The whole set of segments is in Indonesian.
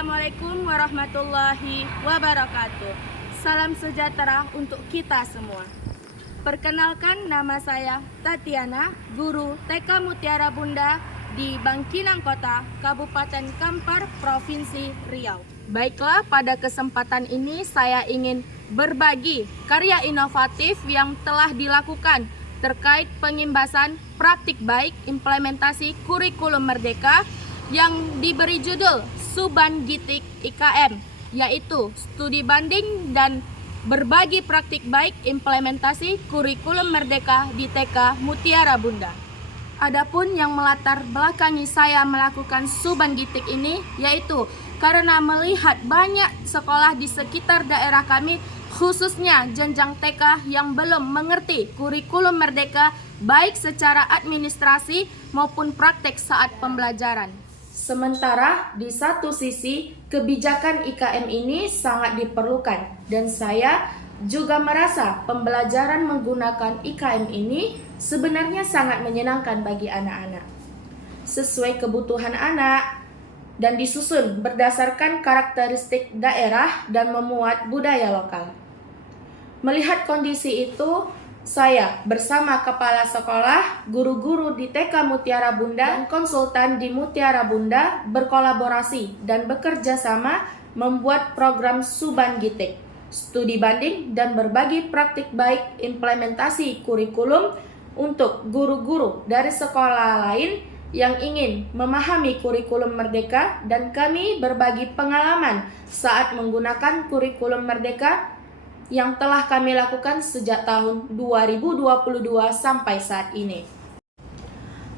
Assalamualaikum warahmatullahi wabarakatuh. Salam sejahtera untuk kita semua. Perkenalkan, nama saya Tatiana, guru TK Mutiara Bunda di Bangkinang Kota, Kabupaten Kampar, Provinsi Riau. Baiklah, pada kesempatan ini saya ingin berbagi karya inovatif yang telah dilakukan terkait pengimbasan praktik baik implementasi kurikulum merdeka yang diberi judul Suban Gitik IKM, yaitu studi banding dan berbagi praktik baik implementasi kurikulum merdeka di TK Mutiara Bunda. Adapun yang melatar belakangi saya melakukan Suban Gitik ini, yaitu karena melihat banyak sekolah di sekitar daerah kami, khususnya jenjang TK yang belum mengerti kurikulum merdeka baik secara administrasi maupun praktek saat pembelajaran. Sementara di satu sisi kebijakan IKM ini sangat diperlukan, dan saya juga merasa pembelajaran menggunakan IKM ini sebenarnya sangat menyenangkan bagi anak-anak. Sesuai kebutuhan anak dan disusun berdasarkan karakteristik daerah dan memuat budaya lokal. Melihat kondisi itu, saya bersama kepala sekolah, guru-guru di TK Mutiara Bunda, dan konsultan di Mutiara Bunda berkolaborasi dan bekerja sama membuat program Suban Gitik, studi banding dan berbagi praktik baik implementasi kurikulum untuk guru-guru dari sekolah lain yang ingin memahami kurikulum merdeka, dan kami berbagi pengalaman saat menggunakan kurikulum merdeka yang telah kami lakukan sejak tahun 2022 sampai saat ini.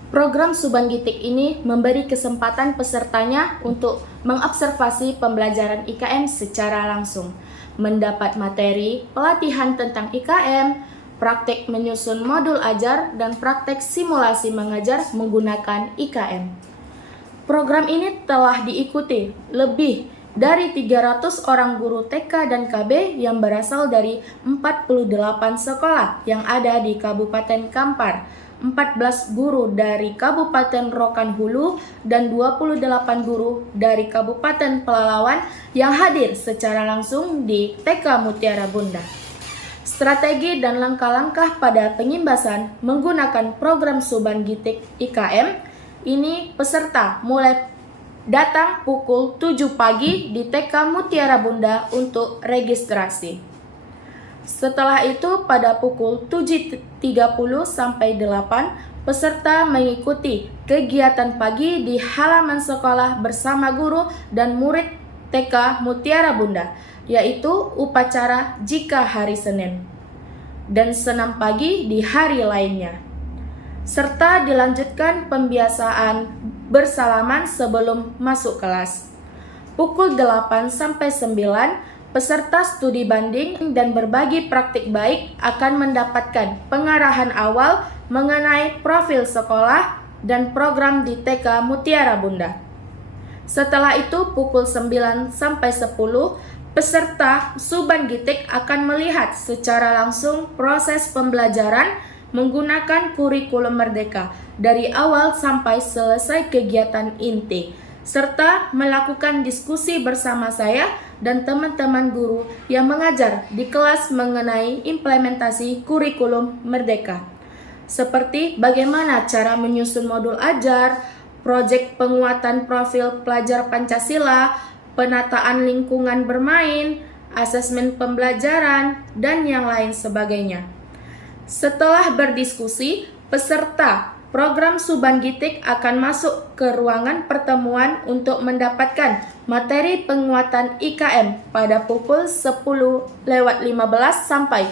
Program Suban Gitik ini memberi kesempatan pesertanya untuk mengobservasi pembelajaran IKM secara langsung, mendapat materi pelatihan tentang IKM, praktek menyusun modul ajar, dan praktek simulasi mengajar menggunakan IKM. Program ini telah diikuti lebih dari 300 orang guru TK dan KB yang berasal dari 48 sekolah yang ada di Kabupaten Kampar, 14 guru dari Kabupaten Rokan Hulu, dan 28 guru dari Kabupaten Pelalawan yang hadir secara langsung di TK Mutiara Bunda. Strategi dan langkah-langkah pada pengimbasan menggunakan program Suban Gitik IKM ini, peserta mulai datang pukul 7 pagi di TK Mutiara Bunda untuk registrasi. Setelah itu pada pukul 7.30 sampai 8, peserta mengikuti kegiatan pagi di halaman sekolah bersama guru dan murid TK Mutiara Bunda, yaitu upacara jika hari Senin dan senam pagi di hari lainnya, serta dilanjutkan pembiasaan bersalaman sebelum masuk kelas. Pukul 8 sampai 9, peserta studi banding dan berbagi praktik baik akan mendapatkan pengarahan awal mengenai profil sekolah dan program di TK Mutiara Bunda. Setelah itu pukul 9 sampai 10, peserta Suban Gitik akan melihat secara langsung proses pembelajaran menggunakan kurikulum merdeka dari awal sampai selesai kegiatan inti, serta melakukan diskusi bersama saya dan teman-teman guru yang mengajar di kelas mengenai implementasi kurikulum merdeka, seperti bagaimana cara menyusun modul ajar, proyek penguatan profil pelajar Pancasila, penataan lingkungan bermain, asesmen pembelajaran, dan yang lain sebagainya. Setelah berdiskusi, peserta program Suban Gitik akan masuk ke ruangan pertemuan untuk mendapatkan materi penguatan IKM pada pukul 10.15 sampai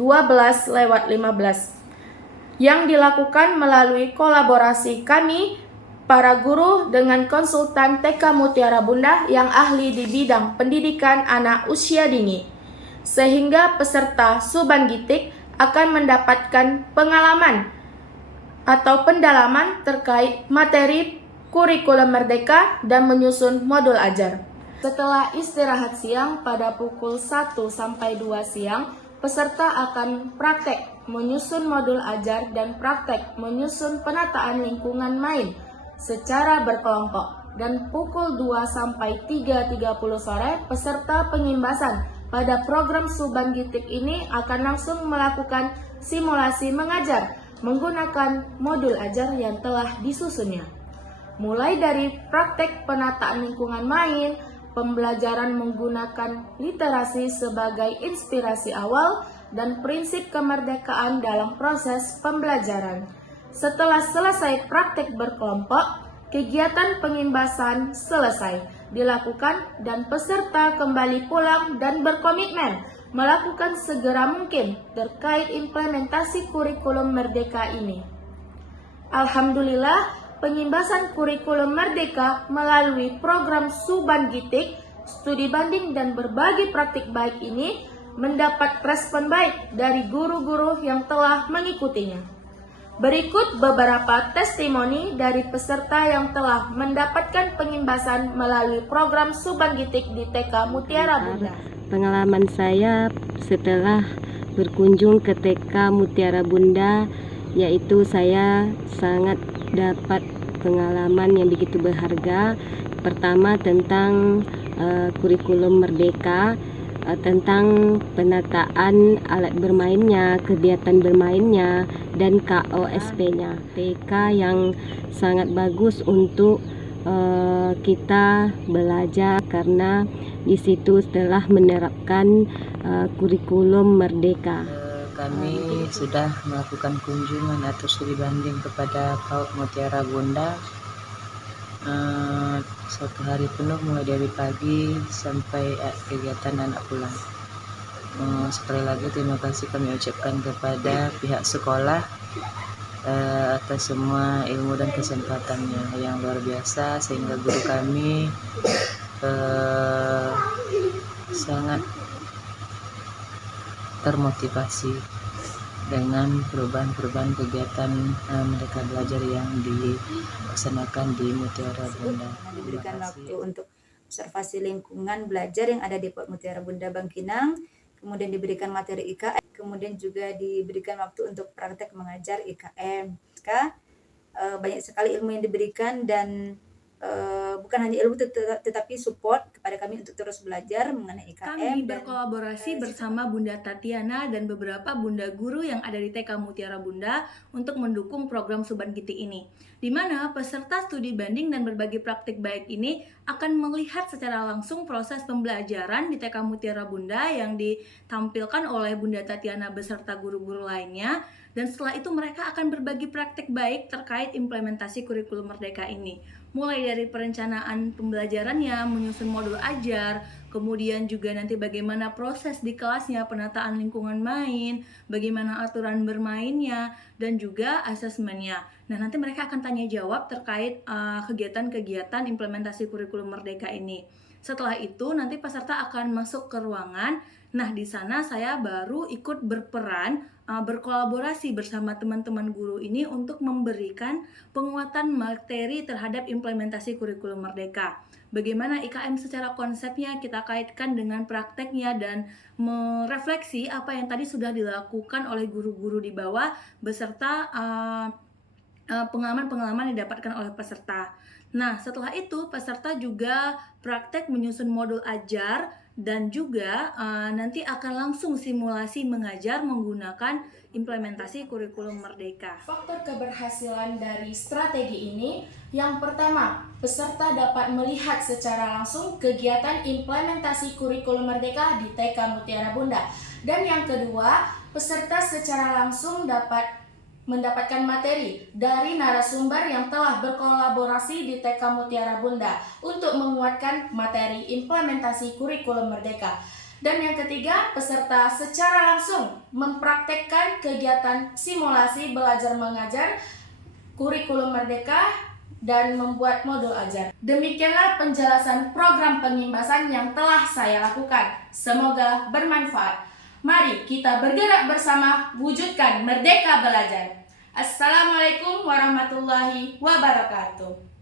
12.15 yang dilakukan melalui kolaborasi kami para guru dengan konsultan TK Mutiara Bunda yang ahli di bidang pendidikan anak usia dini, sehingga peserta Suban Gitik akan mendapatkan pengalaman atau pendalaman terkait materi kurikulum merdeka dan menyusun modul ajar. Setelah istirahat siang pada pukul 1 sampai 2 siang, peserta akan praktek menyusun modul ajar dan praktek menyusun penataan lingkungan main secara berkelompok. dan pukul 2 sampai 3.30 sore peserta pengimbasan pada program Suban Gitik ini akan langsung melakukan simulasi mengajar menggunakan modul ajar yang telah disusunnya. Mulai dari praktek penataan lingkungan main, pembelajaran menggunakan literasi sebagai inspirasi awal, dan prinsip kemerdekaan dalam proses pembelajaran. Setelah selesai praktek berkelompok, kegiatan pengimbasan selesai dilakukan dan peserta kembali pulang dan berkomitmen melakukan segera mungkin terkait implementasi kurikulum Merdeka ini. Alhamdulillah, pengimbasan kurikulum Merdeka melalui program Suban Gitik, studi banding dan berbagi praktik baik ini mendapat respon baik dari guru-guru yang telah mengikutinya. Berikut beberapa testimoni dari peserta yang telah mendapatkan pengimbasan melalui program Suban Gitik di TK Mutiara Bunda. Pengalaman saya setelah berkunjung ke TK Mutiara Bunda, yaitu saya sangat dapat pengalaman yang begitu berharga. Pertama tentang kurikulum Merdeka, tentang penataan alat bermainnya, kegiatan bermainnya, dan KOSP-nya. TK yang sangat bagus untuk kita belajar karena di situ telah menerapkan kurikulum Merdeka. Kami sudah melakukan kunjungan atau studi banding kepada PAUD Mutiara Bunda satu hari penuh mulai dari pagi sampai kegiatan anak pulang. Sekali lagi terima kasih kami ucapkan kepada pihak sekolah atas semua ilmu dan kesempatannya yang luar biasa, sehingga guru kami sangat termotivasi dengan perubahan kegiatan mereka belajar yang dilaksanakan di Mutiara Bunda. Diberikan waktu untuk observasi lingkungan belajar yang ada di PAUD Mutiara Bunda Bangkinang, kemudian diberikan materi IKM, kemudian juga diberikan waktu untuk praktek mengajar IKM. Banyak sekali ilmu yang diberikan dan bukan hanya ilmu tetapi support kepada kami untuk terus belajar mengenai IKM. Kami berkolaborasi bersama Bunda Tatiana dan beberapa bunda guru yang ada di TK Mutiara Bunda untuk mendukung program Suban Gitik ini, di mana peserta studi banding dan berbagi praktik baik ini akan melihat secara langsung proses pembelajaran di TK Mutiara Bunda yang ditampilkan oleh Bunda Tatiana beserta guru-guru lainnya. Dan setelah itu mereka akan berbagi praktik baik terkait implementasi kurikulum Merdeka ini. Mulai dari perencanaan pembelajarannya, menyusun modul ajar, kemudian juga nanti bagaimana proses di kelasnya, penataan lingkungan main, bagaimana aturan bermainnya, dan juga asesmennya. Nah, nanti mereka akan tanya jawab terkait kegiatan-kegiatan implementasi kurikulum Merdeka ini. Setelah itu nanti peserta akan masuk ke ruangan. Nah, di sana saya baru ikut berperan berkolaborasi bersama teman-teman guru ini untuk memberikan penguatan materi terhadap implementasi kurikulum Merdeka. Bagaimana IKM secara konsepnya kita kaitkan dengan prakteknya dan merefleksi apa yang tadi sudah dilakukan oleh guru-guru di bawah beserta pengalaman-pengalaman yang didapatkan oleh peserta. Nah, setelah itu peserta juga praktek menyusun modul ajar dan juga nanti akan langsung simulasi mengajar menggunakan implementasi kurikulum Merdeka. Faktor keberhasilan dari strategi ini, yang pertama, peserta dapat melihat secara langsung kegiatan implementasi kurikulum Merdeka di TK Mutiara Bunda. Dan yang kedua, peserta secara langsung dapat mendapatkan materi dari narasumber yang telah berkolaborasi di TK Mutiara Bunda untuk menguatkan materi implementasi kurikulum Merdeka. Dan yang ketiga, peserta secara langsung mempraktekkan kegiatan simulasi belajar mengajar kurikulum Merdeka dan membuat modul ajar. Demikianlah penjelasan program pengimbasan yang telah saya lakukan. Semoga bermanfaat. Mari kita bergerak bersama wujudkan Merdeka Belajar. Assalamualaikum warahmatullahi wabarakatuh.